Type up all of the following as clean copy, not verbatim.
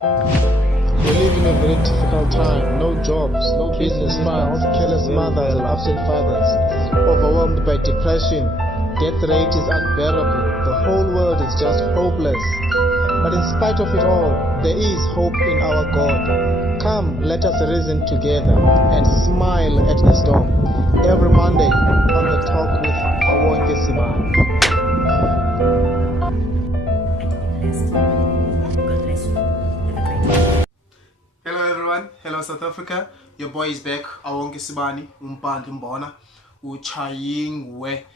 We live in a very difficult time. No jobs, no business funds, careless mothers and absent fathers, overwhelmed by depression. Death rate is unbearable. The whole world is just hopeless. But in spite of it all, there is hope in our God. Come, let us reason together and smile at the storm. Every Monday on the Talk with Awonke Sibani. Hello everyone, hello South Africa. Your boy is back. Awonke Sibani, umpandi mbona, uchayingwe,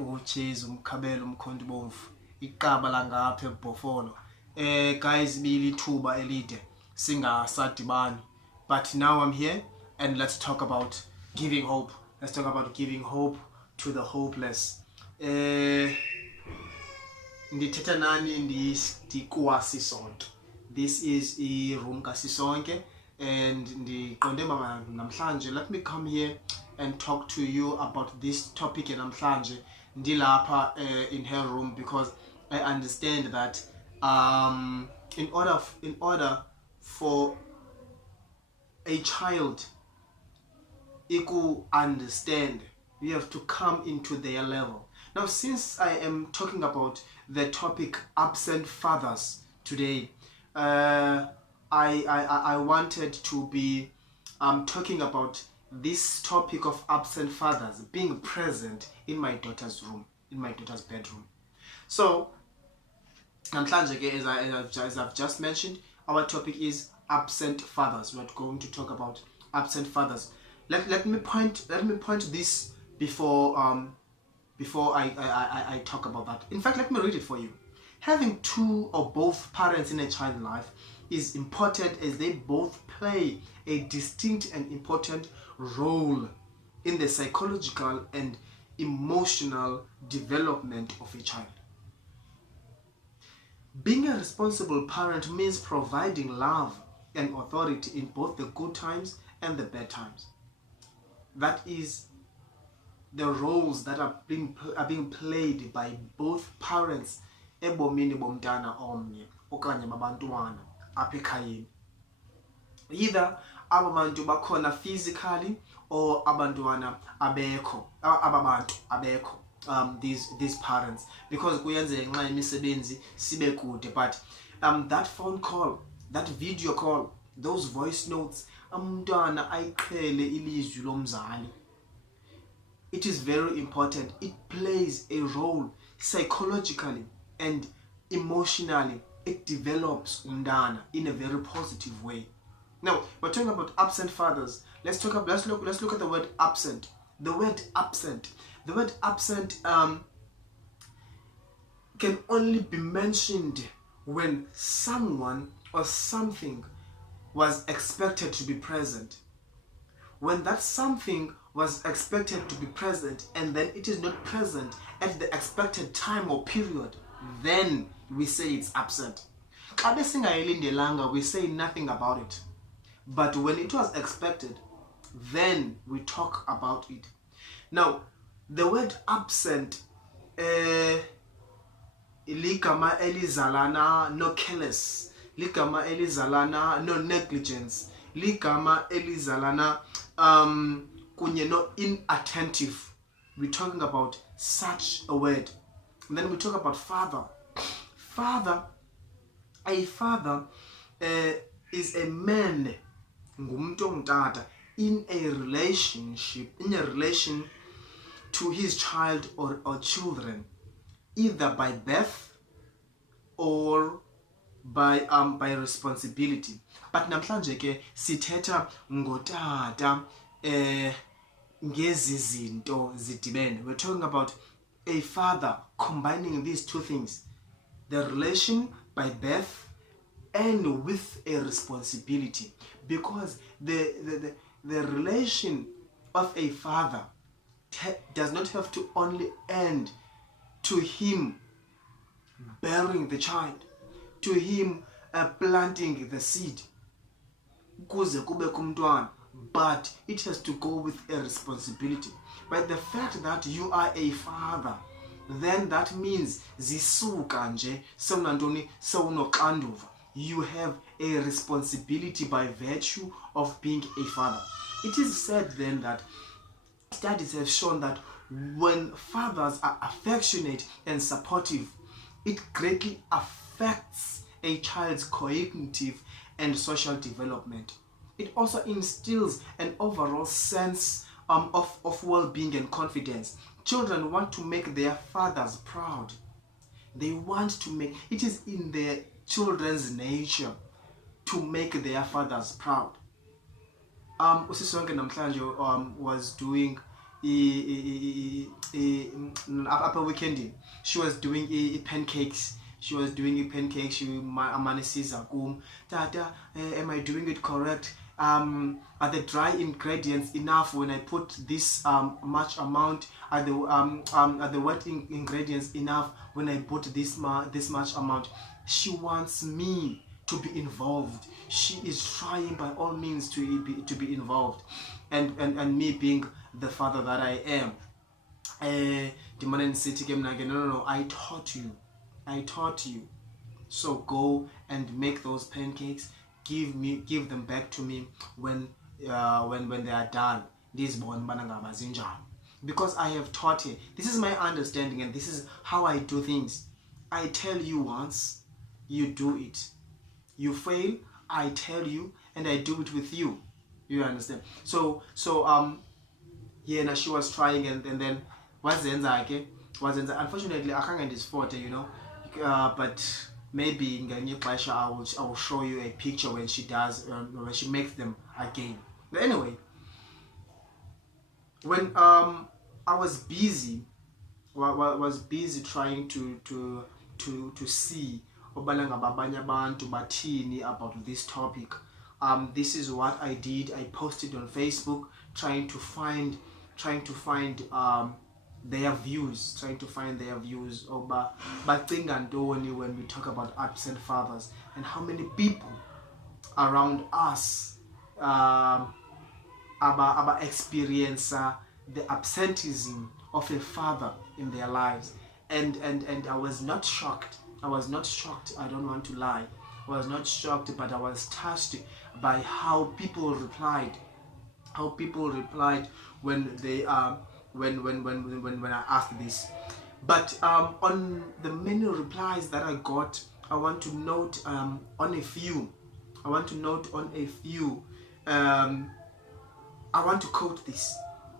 uchiz umkhabelo umkhonto bomvu, iqaba la ngapha eBhofolo. Guys, bilithuba elide singasadibani. But now I'm here and let's talk about giving hope. Let's talk about giving hope to the hopeless. Ndithetha nani ndikuwa sisonke. This is room kasisonke and ndiqonde mama namhlanje. Let me come here and talk to you about this topic namhlanje ndilapha in her room, because I understand that in order for a child to understand, you have to come into their level. Now, since I am talking about the topic absent fathers today, I wanted to be talking about this topic of absent fathers being present in my daughter's room, in my daughter's bedroom. So, as I've just mentioned, our topic is absent fathers. We're going to talk about absent fathers. Let me point this before I talk about that. In fact, let me read it for you. Having two or both parents in a child's life is important, as they both play a distinct and important role in the psychological and emotional development of a child. Being a responsible parent means providing love and authority in both the good times and the bad times. That is the roles that are being played by both parents ebomini bomntana omnye okanye babantwana apha ekhayeni. Either ababantu bakhona physically or abantwana abekho, ababantu abekho, these parents, because kuyenzeka nxa imisebenzi sibe kude, but that phone call, that video call, those voice notes, umntwana ayiqhele ilizwi lomzali. It is very important. It plays a role psychologically and emotionally. It develops umntana in a very positive way. Now, we're talking about absent fathers. Let's look at the word absent. The word absent can only be mentioned when someone or something was expected to be present. When that something was expected to be present and then it is not present at the expected time or period, then we say it's absent. We say nothing about it. But when it was expected, then we talk about it. Now, the word absent, ligama elizalana no careless, ligama elizalana no negligence, ligama elizalana kunye no inattentive. We're talking about such a word. And then we talk about father. A father is a man in a relationship, in a relation to his child or children, either by birth or by responsibility. But namhlanje ke sithetha ngotata ngezi zinto zidibene. We're talking about a father combining these two things, the relation by birth and with a responsibility, because the relation of a father does not have to only end to him bearing the child, to him planting the seed, but it has to go with a responsibility. But the fact that you are a father, then that means zisuka nje sewunantoni sewunoxanduva you have a responsibility by virtue of being a father. It is said then that studies have shown that when fathers are affectionate and supportive, it greatly affects a child's cognitive and social development. It also instills an overall sense of well-being and confidence. Children want to make their fathers proud. They want to make, it is in their children's nature to make their fathers proud. Usisonke namhlanje was doing upper weekend. She was doing pancakes. She says, Tata, am I doing it correct? Are the dry ingredients enough when I put this much amount? Are the wet ingredients enough when I put this much amount? She wants me to be involved. She is trying by all means to be involved, and me being the father that I am, the man in the city no, I taught you, so go and make those pancakes, give them back to me when they are done. This one because I have taught her. This is my understanding, and this is how I do things. I tell you once, you do it. You fail, I tell you, and I do it with you. You understand? So yeah, now she was trying, and then unfortunately I can't get this photo, but maybe I will show you a picture when she does, when she makes them again. But anyway, when I was busy trying to see about this topic, this is what I did. I posted on Facebook trying to find their views, about when we talk about absent fathers, and how many people around us experience the absenteeism of a father in their lives. And I was not shocked. I don't want to lie. I was not shocked, but I was touched by how people replied. When they when I asked this. But on the many replies that I got, I want to note on a few. I want to quote this.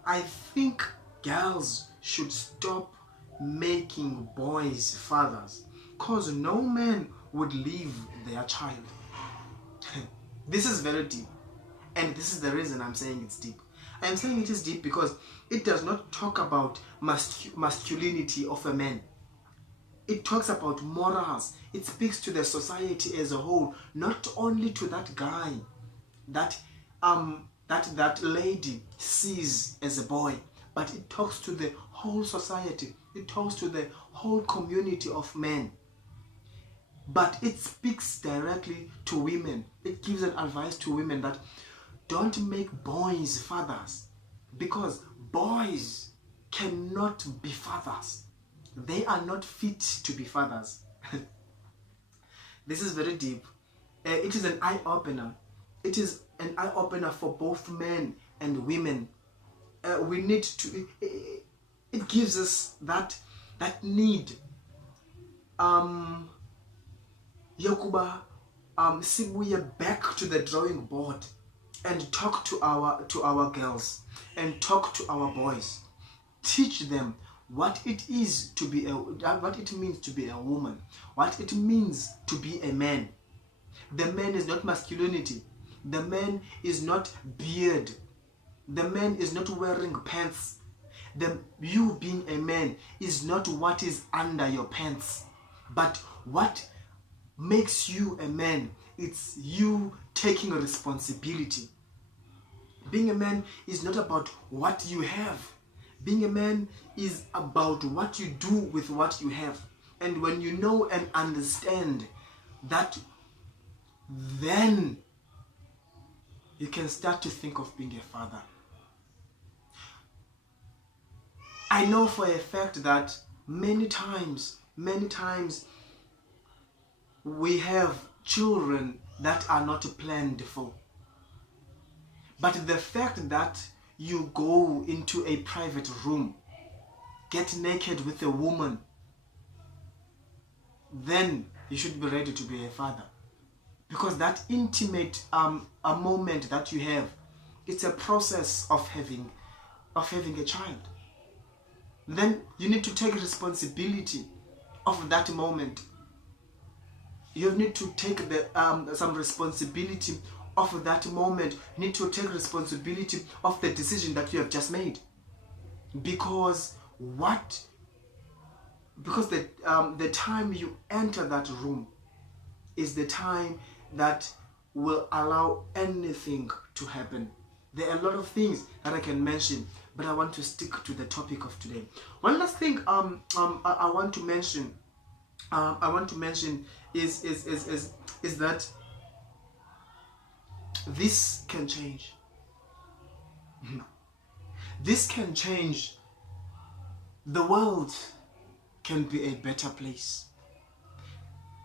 I think girls should stop making boys fathers, cause no man would leave their child. This is very deep, and this is the reason I'm saying it's deep. I'm saying it is deep because it does not talk about masculinity of a man. It talks about morals. It speaks to the society as a whole, not only to that guy that lady sees as a boy, but it talks to the whole society. It talks to the whole community of men. But it speaks directly to women. It gives an advice to women that don't make boys fathers, because boys cannot be fathers. They are not fit to be fathers. This is very deep. It is an eye-opener. It is an eye-opener for both men and women. We need to. It gives us that need. Yokuba, sibuye back to the drawing board and talk to our girls and talk to our boys. Teach them what it is to be what it means to be a woman, what it means to be a man. The man is not masculinity. The man is not beard. The man is not wearing pants. You being a man is not what is under your pants, but what makes you a man. It's you taking responsibility. Being a man is not about what you have. Being a man is about what you do with what you have. And when you know and understand that, then you can start to think of being a father. I know for a fact that many times we have children that are not planned for. But the fact that you go into a private room, get naked with a woman, then you should be ready to be a father. Because that intimate a moment that you have, it's a process of having a child. Then you need to take responsibility of that moment. You need to take some responsibility of that moment. You need to take responsibility of the decision that you have just made. Because the time you enter that room is the time that will allow anything to happen. There are a lot of things that I can mention, but I want to stick to the topic of today. One last thing I want to mention is that this can change. This can change. The world can be a better place.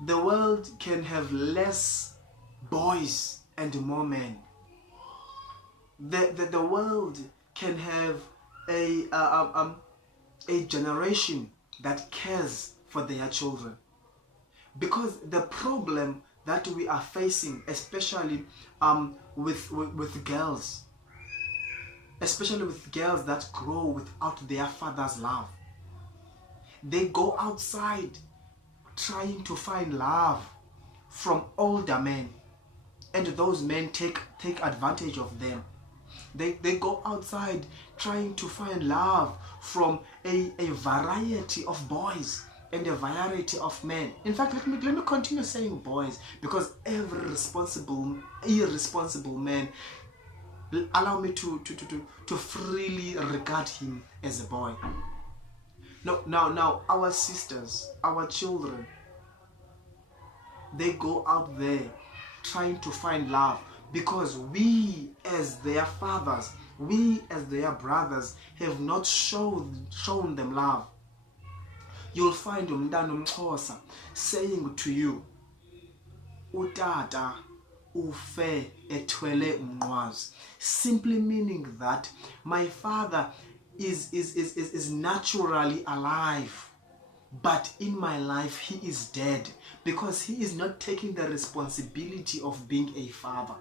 The world can have less boys and more men. The world can have a generation that cares for their children. Because the problem that we are facing, especially with girls, especially with girls that grow without their father's love, they go outside trying to find love from older men, and those men take advantage of them. They go outside trying to find love from a variety of boys and a variety of men. In fact, let me continue saying boys, because every irresponsible man, allow me to freely regard him as a boy. Now, our sisters, our children, they go out there trying to find love, because we as their fathers, we as their brothers have not shown them love. You'll find umntana umXhosa saying to you, utata ufe ethwele umnqwazi, simply meaning that my father is naturally alive, but in my life he is dead, because he is not taking the responsibility of being a father.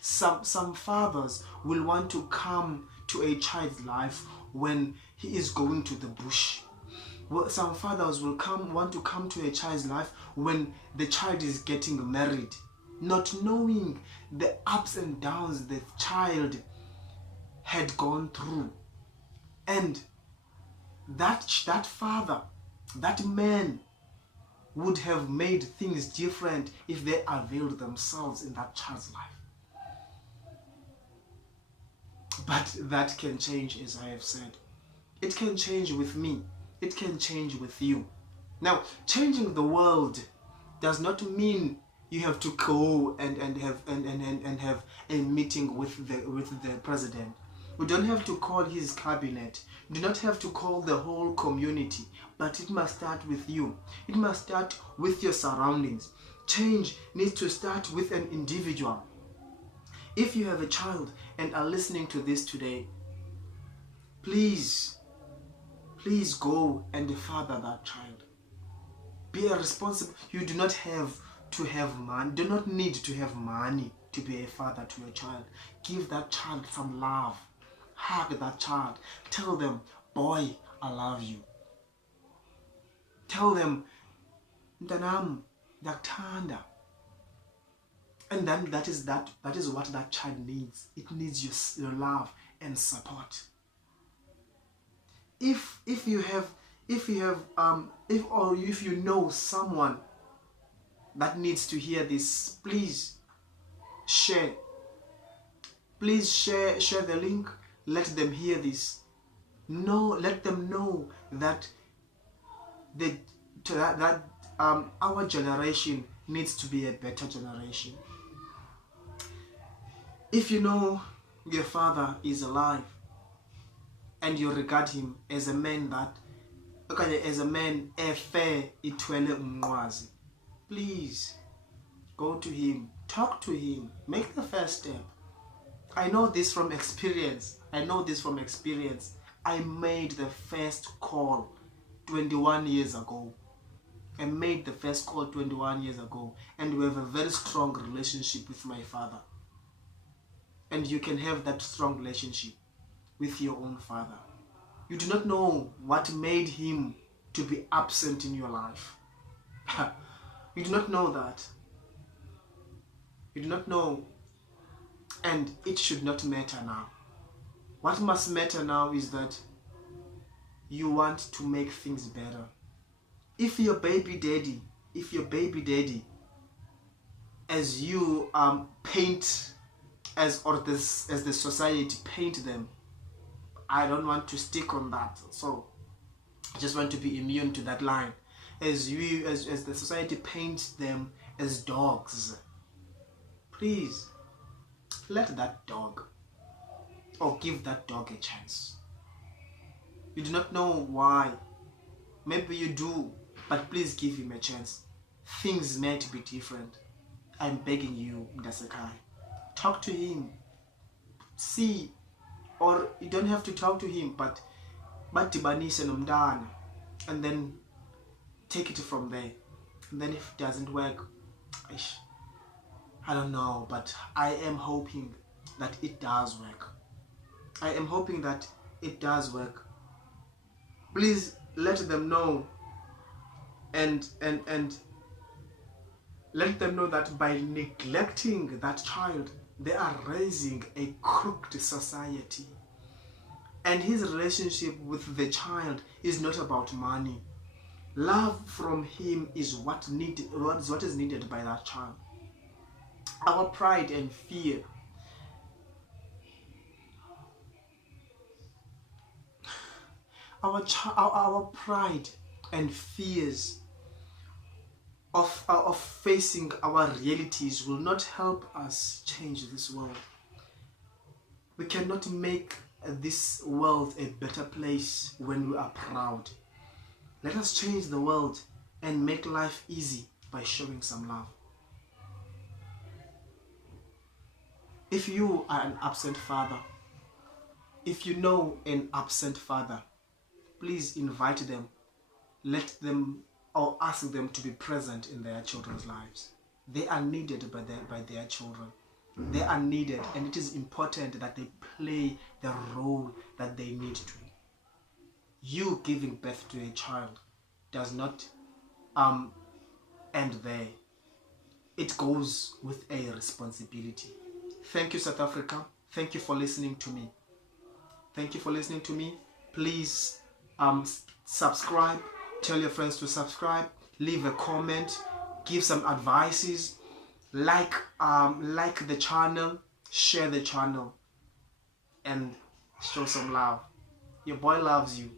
Some fathers will want to come to a child's life when he is going to the bush. Some fathers will want to come to a child's life when the child is getting married, not knowing the ups and downs the child had gone through. And that father, that man, would have made things different if they availed themselves in that child's life. But that can change, as I have said. It can change with me. It can change with you. Now, changing the world does not mean you have to go and have a meeting with the president. You don't have to call his cabinet. You do not have to call the whole community. But it must start with you. It must start with your surroundings. Change needs to start with an individual. If you have a child and are listening to this today, please go and father that child. Be a responsible. You do not have to have money. Do not need to have money to be a father to a child. Give that child some love. Hug that child. Tell them, boy, I love you. Tell them, mntanam, ndakuthanda. And then that is what that child needs. It needs your love and support. If you know someone that needs to hear this, please share. Please share the link. Let them hear this. Let them know that our generation needs to be a better generation. If you know your father is alive and you regard him as a man efe ithwele umnqwazi, please Go to him, talk to him, make the first step. I know this from experience. I made the first call 21 years ago. And we have a very strong relationship with my father. And you can have that strong relationship with your own father. You do not know what made him to be absent in your life. You do not know that. You do not know, and it should not matter now. What must matter now is that you want to make things better. If your baby daddy, as you paint, as the society paint them, I don't want to stick on that, so I just want to be immune to that line. As the society paints them as dogs, please let that dog, or give that dog a chance. You do not know why. Maybe you do, but please give him a chance. Things might be different. I'm begging you, Mdasekai. Talk to him. See, or you don't have to talk to him, but dibanise nomntana, and then take it from there. And then if it doesn't work, I don't know, but I am hoping that it does work. Please let them know, and let them know that by neglecting that child, they are raising a crooked society. And his relationship with the child is not about money. Love from him is what is needed by that child. Our pride and fear, our pride and fears of facing our realities will not help us change this world. We cannot make this world a better place when we are proud. Let us change the world and make life easy by showing some love. If you are an absent father, if you know an absent father, please invite them, let them, or ask them to be present in their children's lives. They are needed by their children. They are needed, and it is important that they play the role that they need to. You giving birth to a child does not end there. It goes with a responsibility. Thank you, South Africa. Thank you for listening to me. Please subscribe. Tell your friends to subscribe. Leave a comment. Give some advices. Like the channel. Share the channel. And show some love. Your boy loves you.